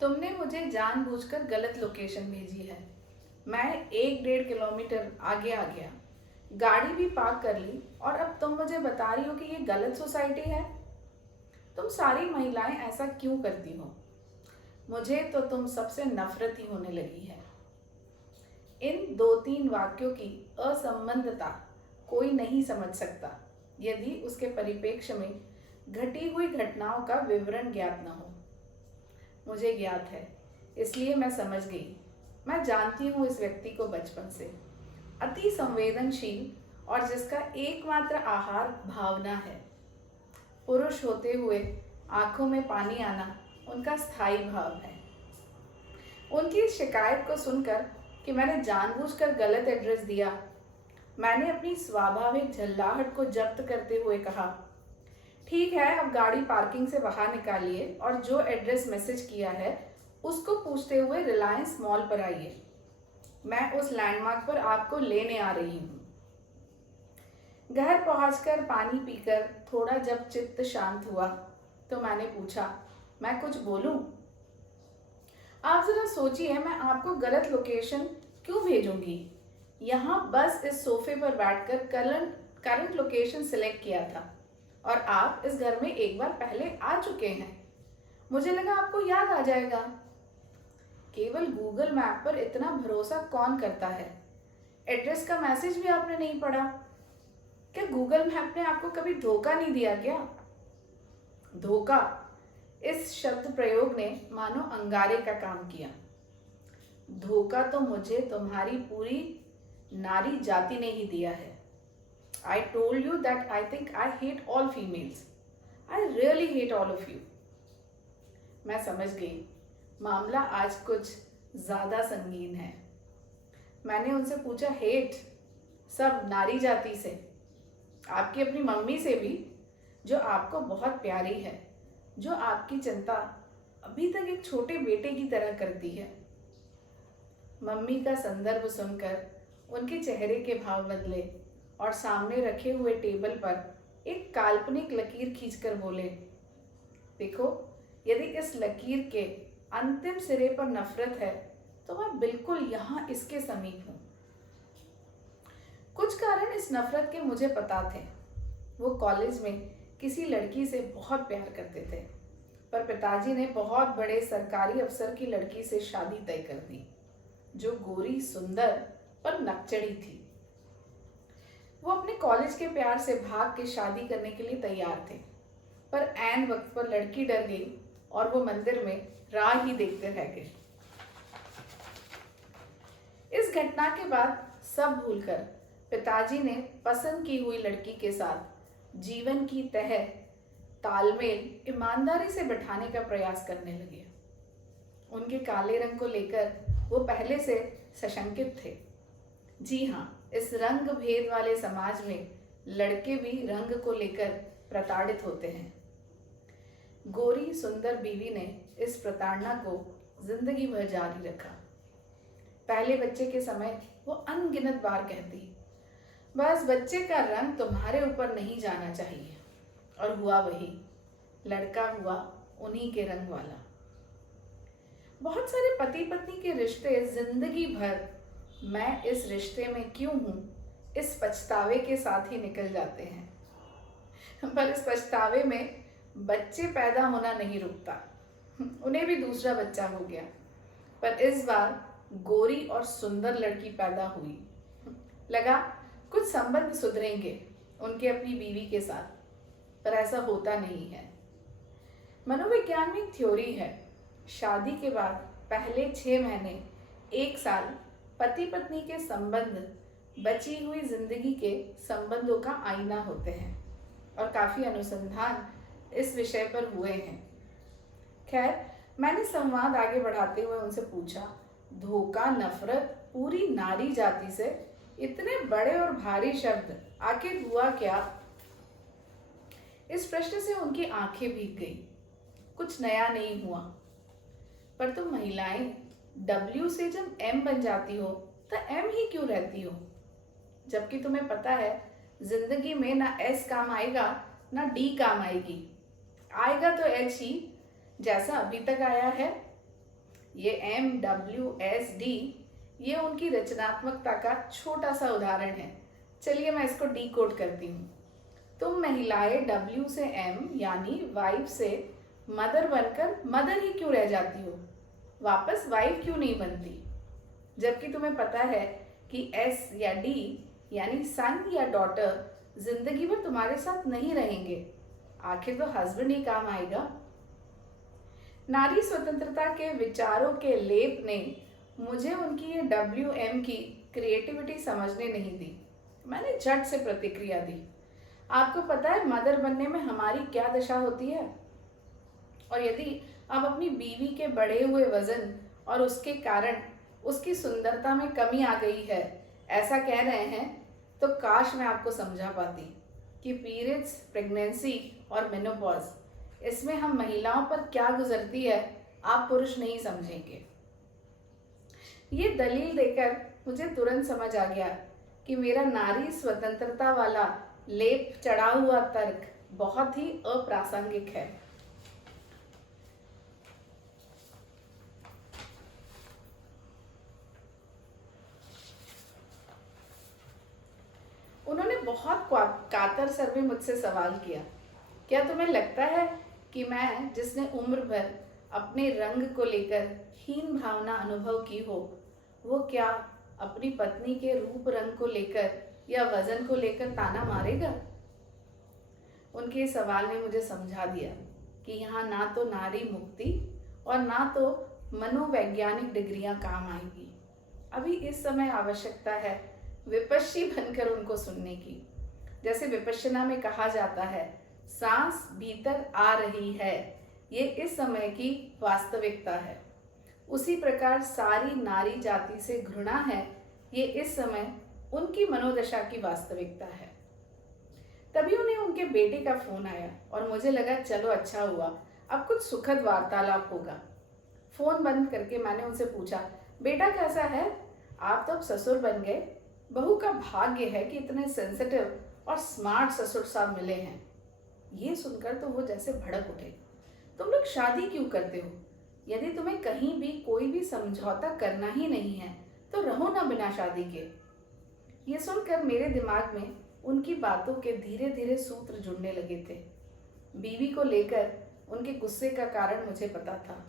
तुमने मुझे जानबूझकर गलत लोकेशन भेजी है। मैं 1-1.5 किलोमीटर आगे आ गया, गाड़ी भी पार्क कर ली और अब तुम मुझे बता रही हो कि ये गलत सोसाइटी है। तुम सारी महिलाएं ऐसा क्यों करती हो? मुझे तो तुम सबसे नफरत ही होने लगी है। इन 2-3 वाक्यों की असंबंधता कोई नहीं समझ सकता यदि उसके परिप्रेक्ष्य में घटी हुई घटनाओं का विवरण ज्ञात न हो। मुझे ज्ञात है, इसलिए मैं समझ गई। मैं जानती हूँ इस व्यक्ति को बचपन से। अति संवेदनशील और जिसका एकमात्र आहार भावना है। पुरुष होते हुए आंखों में पानी आना उनका स्थायी भाव है। उनकी इस शिकायत को सुनकर कि मैंने जानबूझकर गलत एड्रेस दिया, मैंने अपनी स्वाभाविक झल्लाहट को जब्त करते हुए कहा, ठीक है, अब गाड़ी पार्किंग से बाहर निकालिए और जो एड्रेस मैसेज किया है उसको पूछते हुए रिलायंस मॉल पर आइए। मैं उस लैंडमार्क पर आपको लेने आ रही हूँ। घर पहुंचकर पानी पीकर थोड़ा जब चित्त शांत हुआ तो मैंने पूछा, मैं कुछ बोलूं? आप जरा सोचिए, मैं आपको गलत लोकेशन क्यों भेजूंगी? यहाँ बस इस सोफे पर बैठकर करंट लोकेशन सिलेक्ट किया था और आप इस घर में एक बार पहले आ चुके हैं। मुझे लगा आपको याद आ जाएगा। केवल गूगल मैप पर इतना भरोसा कौन करता है? एड्रेस का मैसेज भी आपने नहीं पढ़ा? क्या गूगल मैप ने आपको कभी धोखा नहीं दिया क्या? धोखा, इस शब्द प्रयोग ने मानो अंगारे का काम किया। धोखा तो मुझे तुम्हारी पूरी नारी जाति ने ही दिया है। I told you that I think I hate all females. I really hate all of you. मैं समझ गई, मामला आज कुछ ज्यादा संगीन है। मैंने उनसे पूछा, हेट? सब नारी जाति से? आपकी अपनी मम्मी से भी, जो आपको बहुत प्यारी है, जो आपकी चिंता अभी तक एक छोटे बेटे की तरह करती है। मम्मी का संदर्भ सुनकर उनके चेहरे के भाव बदले और सामने रखे हुए टेबल पर एक काल्पनिक लकीर खींचकर बोले, देखो, यदि इस लकीर के अंतिम सिरे पर नफरत है तो मैं बिल्कुल यहाँ इसके समीप हूँ। कुछ कारण इस नफरत के मुझे पता थे। वो कॉलेज में किसी लड़की से बहुत प्यार करते थे, पर पिताजी ने बहुत बड़े सरकारी अफसर की लड़की से शादी तय कर दी, जो गोरी, सुंदर पर नकचड़ी थी। वो अपने कॉलेज के प्यार से भाग के शादी करने के लिए तैयार थे, पर ऐन वक्त पर लड़की डर गई और वो मंदिर में राह ही देखते रह गए। इस घटना के बाद सब भूलकर पिताजी ने पसंद की हुई लड़की के साथ जीवन की तह तालमेल ईमानदारी से बिठाने का प्रयास करने लगे। उनके काले रंग को लेकर वो पहले से सशंकित थे। जी हाँ, इस रंग भेद वाले समाज में लड़के भी रंग को लेकर प्रताड़ित होते हैं। गोरी सुंदर बीवी ने इस प्रताड़ना को जिंदगी भर जारी रखा। पहले बच्चे के समय वो अनगिनत बार कहती, बस बच्चे का रंग तुम्हारे ऊपर नहीं जाना चाहिए, और हुआ वही, लड़का हुआ उन्हीं के रंग वाला। बहुत सारे पति पत्नी के रिश्ते जिंदगी भर मैं इस रिश्ते में क्यों हूं, इस पछतावे के साथ ही निकल जाते हैं। पर इस पछतावे में बच्चे पैदा होना नहीं रुकता। उन्हें भी दूसरा बच्चा हो गया, पर इस बार गोरी और सुंदर लड़की पैदा हुई। लगा कुछ संबंध सुधरेंगे उनके अपनी बीवी के साथ, पर ऐसा होता नहीं है। मनोविज्ञान में एक थ्योरी है, शादी के बाद पहले 6 महीने 1 साल पति पत्नी के संबंध बची हुई जिंदगी के संबंधों का आईना होते हैं, और काफी अनुसंधान इस विषय पर हुए हैं। खैर, मैंने संवाद आगे बढ़ाते हुए उनसे पूछा, धोखा, नफरत, पूरी नारी जाति से, इतने बड़े और भारी शब्द, आखिर हुआ क्या? इस प्रश्न से उनकी आंखें भीग गई। कुछ नया नहीं हुआ, पर तुम महिलाएं W से जब M बन जाती हो तो M ही क्यों रहती हो? जबकि तुम्हें पता है जिंदगी में ना S काम आएगा ना D काम आएगी, आएगा तो H ही, जैसा अभी तक आया है। ये MWSD ये उनकी रचनात्मकता का छोटा सा उदाहरण है। चलिए मैं इसको डिकोड करती हूँ। तुम महिलाएं W से M यानी वाइफ से मदर बनकर मदर ही क्यों रह जाती हो, वापस वाइफ क्यों नहीं बनती? जबकि तुम्हें पता है कि S या D यानी सन या डॉटर जिंदगी भर तुम्हारे साथ नहीं रहेंगे, आखिर तो हस्बैंड ही काम आएगा। नारी स्वतंत्रता के विचारों के लेप ने मुझे उनकी ये WM की क्रिएटिविटी समझने नहीं दी। मैंने झट से प्रतिक्रिया दी। आपको पता है मदर बनने में हमारी क्या दशा होती है? और यदि आप अपनी बीवी के बढ़े हुए वजन और उसके कारण उसकी सुंदरता में कमी आ गई है ऐसा कह रहे हैं, तो काश मैं आपको समझा पाती कि पीरियड्स, प्रेगनेंसी और मेनोपॉज इसमें हम महिलाओं पर क्या गुजरती है आप पुरुष नहीं समझेंगे। ये दलील देकर मुझे तुरंत समझ आ गया कि मेरा नारी स्वतंत्रता वाला लेप चढ़ा हुआ तर्क बहुत ही अप्रासंगिक है। उन्होंने बहुत कातर स्वर में मुझसे सवाल किया, क्या तुम्हें लगता है कि मैं जिसने उम्र भर अपने रंग को लेकर हीन भावना अनुभव की हो, वो क्या अपनी पत्नी के रूप रंग को लेकर या वजन को लेकर ताना मारेगा? उनके सवाल ने मुझे समझा दिया कि यहाँ ना तो नारी मुक्ति और ना तो मनोवैज्ञानिक डिग्रियां काम आएगी। अभी इस समय आवश्यकता है विपश्ची बनकर उनको सुनने की। जैसे विपश्यना में कहा जाता है, सांस भीतर आ रही है, ये इस समय की वास्तविकता है। उसी प्रकार सारी नारी जाति से घृणा है, ये इस समय उनकी मनोदशा की वास्तविकता है। तभी उन्हें उनके बेटे का फोन आया और मुझे लगा चलो अच्छा हुआ, अब कुछ सुखद वार्तालाप होगा। फोन बंद करके मैंने उनसे पूछा, बेटा कैसा है? आप तो अब ससुर बन गए। बहू का भाग्य है कि इतने सेंसिटिव और स्मार्ट ससुर साहब मिले हैं। ये सुनकर तो वो जैसे भड़क उठे, तुम लोग शादी क्यों करते हो? यदि तुम्हें कहीं भी कोई भी समझौता करना ही नहीं है तो रहो ना बिना शादी के। ये सुनकर मेरे दिमाग में उनकी बातों के धीरे धीरे सूत्र जुड़ने लगे थे। बीवी को लेकर उनके गुस्से का कारण मुझे पता था।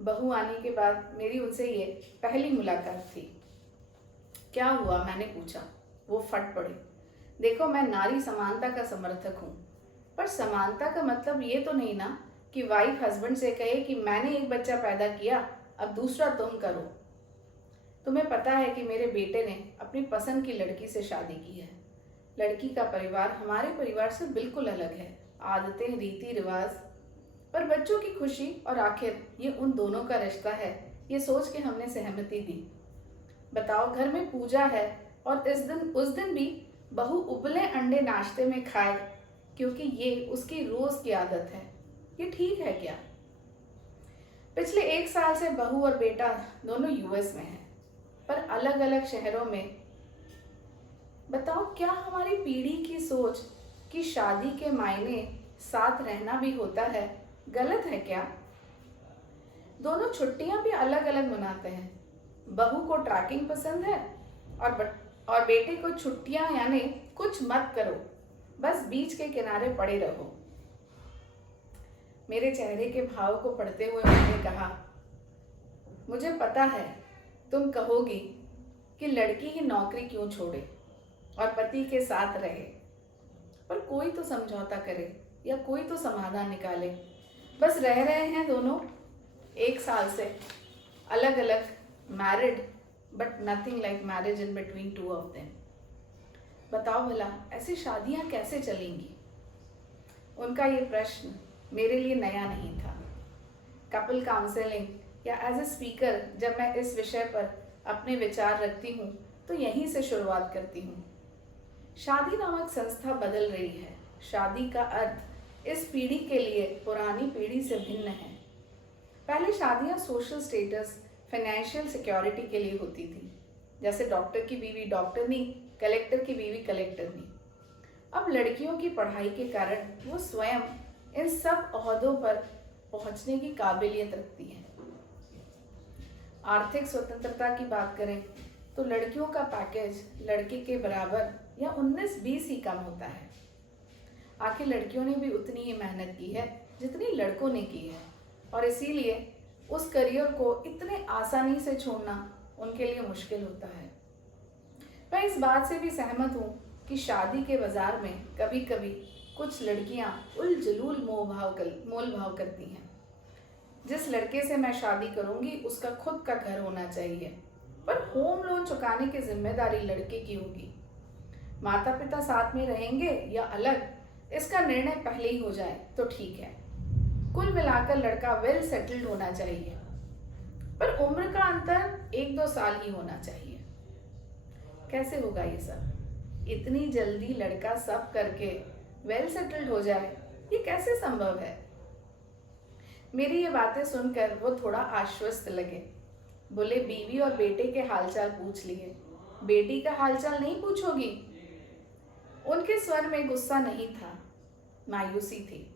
बहू आने के बाद मेरी उनसे ये पहली मुलाकात थी। क्या हुआ, मैंने पूछा। वो फट पड़े, देखो मैं नारी समानता का समर्थक हूँ, पर समानता का मतलब ये तो नहीं ना कि वाइफ हस्बैंड से कहे कि मैंने एक बच्चा पैदा किया, अब दूसरा तुम करो। तुम्हें पता है कि मेरे बेटे ने अपनी पसंद की लड़की से शादी की है। लड़की का परिवार हमारे परिवार से बिल्कुल अलग है, आदतें, रीति रिवाज, पर बच्चों की खुशी और आखिर ये उन दोनों का रिश्ता है, ये सोच के हमने सहमति दी। बताओ, घर में पूजा है और उस दिन भी बहू उबले अंडे नाश्ते में खाए क्योंकि ये उसकी रोज की आदत है, ये ठीक है क्या? पिछले 1 साल से बहू और बेटा दोनों US में हैं, पर अलग अलग शहरों में। बताओ, क्या हमारी पीढ़ी की सोच कि शादी के मायने साथ रहना भी होता है गलत है क्या? दोनों छुट्टियां भी अलग अलग मनाते हैं। बहू को ट्रैकिंग पसंद है और बेटे को छुट्टियां यानी कुछ मत करो, बस बीच के किनारे पड़े रहो। मेरे चेहरे के भाव को पढ़ते हुए उन्होंने कहा, मुझे पता है तुम कहोगी कि लड़की ही नौकरी क्यों छोड़े और पति के साथ रहे, पर कोई तो समझौता करे या कोई तो समाधान निकाले। बस रह रहे हैं दोनों 1 साल से अलग अलग, married but nothing like marriage in between 2 of them. बताओ भला ऐसी शादियां कैसे चलेंगी? उनका ये प्रश्न मेरे लिए नया नहीं था। कपल काउंसलिंग या एज ए स्पीकर जब मैं इस विषय पर अपने विचार रखती हूँ तो यहीं से शुरुआत करती हूँ। शादी नामक संस्था बदल रही है। शादी का अर्थ इस पीढ़ी के लिए पुरानी पीढ़ी से भिन्न है। पहले शादियां सोशल स्टेटस, फाइनेंशियल सिक्योरिटी के लिए होती थी, जैसे डॉक्टर की बीवी डॉक्टरनी, कलेक्टर की बीवी कलेक्टरनी। अब लड़कियों की पढ़ाई के कारण वो स्वयं इन सब ओहदों पर पहुंचने की काबिलियत रखती हैं। आर्थिक स्वतंत्रता की बात करें तो लड़कियों का पैकेज लड़के के बराबर या 19-20 ही कम होता है। आखिर लड़कियों ने भी उतनी ही मेहनत की है जितनी लड़कों ने की है, और इसीलिए उस करियर को इतने आसानी से छोड़ना उनके लिए मुश्किल होता है। मैं इस बात से भी सहमत हूँ कि शादी के बाजार में कभी कभी कुछ लड़कियाँ उल जलूल मोल भाव करती हैं। जिस लड़के से मैं शादी करूँगी उसका खुद का घर होना चाहिए, पर होम लोन चुकाने की जिम्मेदारी लड़के की होगी। माता पिता साथ में रहेंगे या अलग, इसका निर्णय पहले ही हो जाए तो ठीक है। कुल मिलाकर लड़का वेल सेटल्ड होना चाहिए, पर उम्र का अंतर 1-2 साल ही होना चाहिए। कैसे होगा ये सब? इतनी जल्दी लड़का सब करके वेल सेटल्ड हो जाए, ये कैसे संभव है? मेरी ये बातें सुनकर वो थोड़ा आश्वस्त लगे। बोले, बीवी और बेटे के हालचाल पूछ लिए, बेटी का हालचाल नहीं पूछोगी? उनके स्वर में गुस्सा नहीं था, मायूसी थी।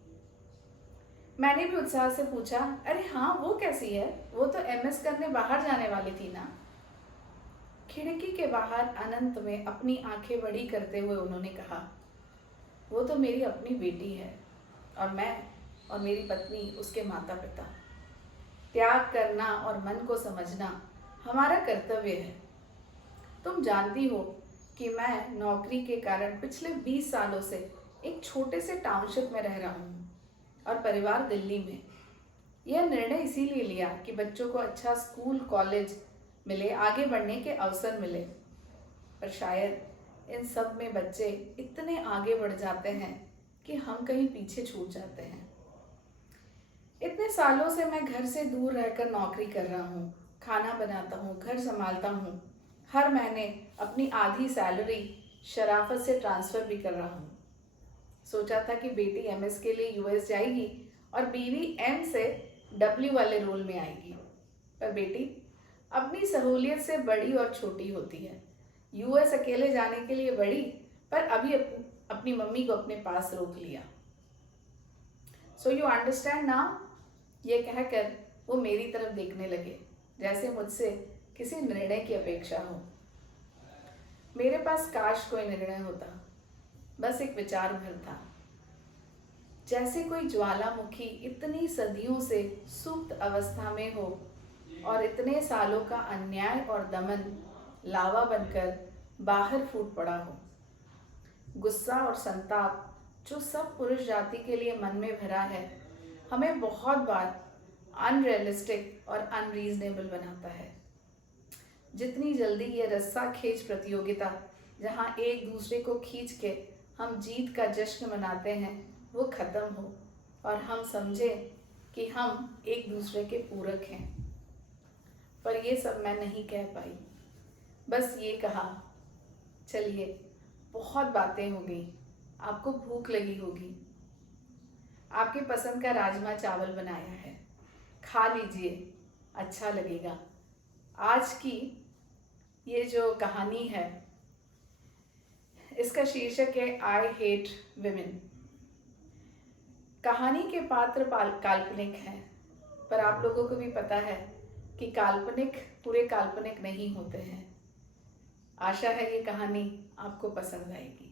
मैंने भी उत्साह से पूछा, अरे हाँ, वो कैसी है? वो तो एमएस करने बाहर जाने वाली थी ना। खिड़की के बाहर अनंत में अपनी आंखें बड़ी करते हुए उन्होंने कहा, वो तो मेरी अपनी बेटी है, और मैं और मेरी पत्नी उसके माता पिता। त्याग करना और मन को समझना हमारा कर्तव्य है। तुम जानती हो कि मैं नौकरी के कारण पिछले 20 सालों से एक छोटे से टाउनशिप में रह रहा हूँ और परिवार दिल्ली में। यह निर्णय इसीलिए लिया कि बच्चों को अच्छा स्कूल कॉलेज मिले, आगे बढ़ने के अवसर मिले। पर शायद इन सब में बच्चे इतने आगे बढ़ जाते हैं कि हम कहीं पीछे छूट जाते हैं। इतने सालों से मैं घर से दूर रहकर नौकरी कर रहा हूँ, खाना बनाता हूँ, घर संभालता हूँ, हर महीने अपनी आधी सैलरी शराफत से ट्रांसफ़र भी कर रहा हूँ। सोचा था कि बेटी एमएस के लिए यूएस जाएगी और बीवी एम से डब्ल्यू वाले रोल में आएगी, पर बेटी अपनी सहूलियत से बड़ी और छोटी होती है। यूएस अकेले जाने के लिए बड़ी, पर अभी अपनी मम्मी को अपने पास रोक लिया। So you understand now? ये कहकर वो मेरी तरफ देखने लगे जैसे मुझसे किसी निर्णय की अपेक्षा हो। मेरे पास काश कोई निर्णय होता, बस एक विचार भर था। जैसे कोई ज्वालामुखी इतनी सदियों से सुप्त अवस्था में हो और इतने सालों का अन्याय और दमन लावा बनकर बाहर फूट पड़ा हो। गुस्सा और संताप जो सब पुरुष जाति के लिए मन में भरा है, हमें बहुत बार अनरियलिस्टिक और अनरीजनेबल बनाता है। जितनी जल्दी ये रस्सा खींच प्रतियोगिता, जहाँ एक दूसरे को खींच के हम जीत का जश्न मनाते हैं, वो ख़त्म हो और हम समझें कि हम एक दूसरे के पूरक हैं। पर ये सब मैं नहीं कह पाई, बस ये कहा, चलिए बहुत बातें हो गई, आपको भूख लगी होगी, आपके पसंद का राजमा चावल बनाया है, खा लीजिए, अच्छा लगेगा। आज की ये जो कहानी है, इसका शीर्षक है आई हेट विमेन। कहानी के पात्र काल्पनिक हैं, पर आप लोगों को भी पता है कि काल्पनिक पूरे काल्पनिक नहीं होते हैं। आशा है ये कहानी आपको पसंद आएगी।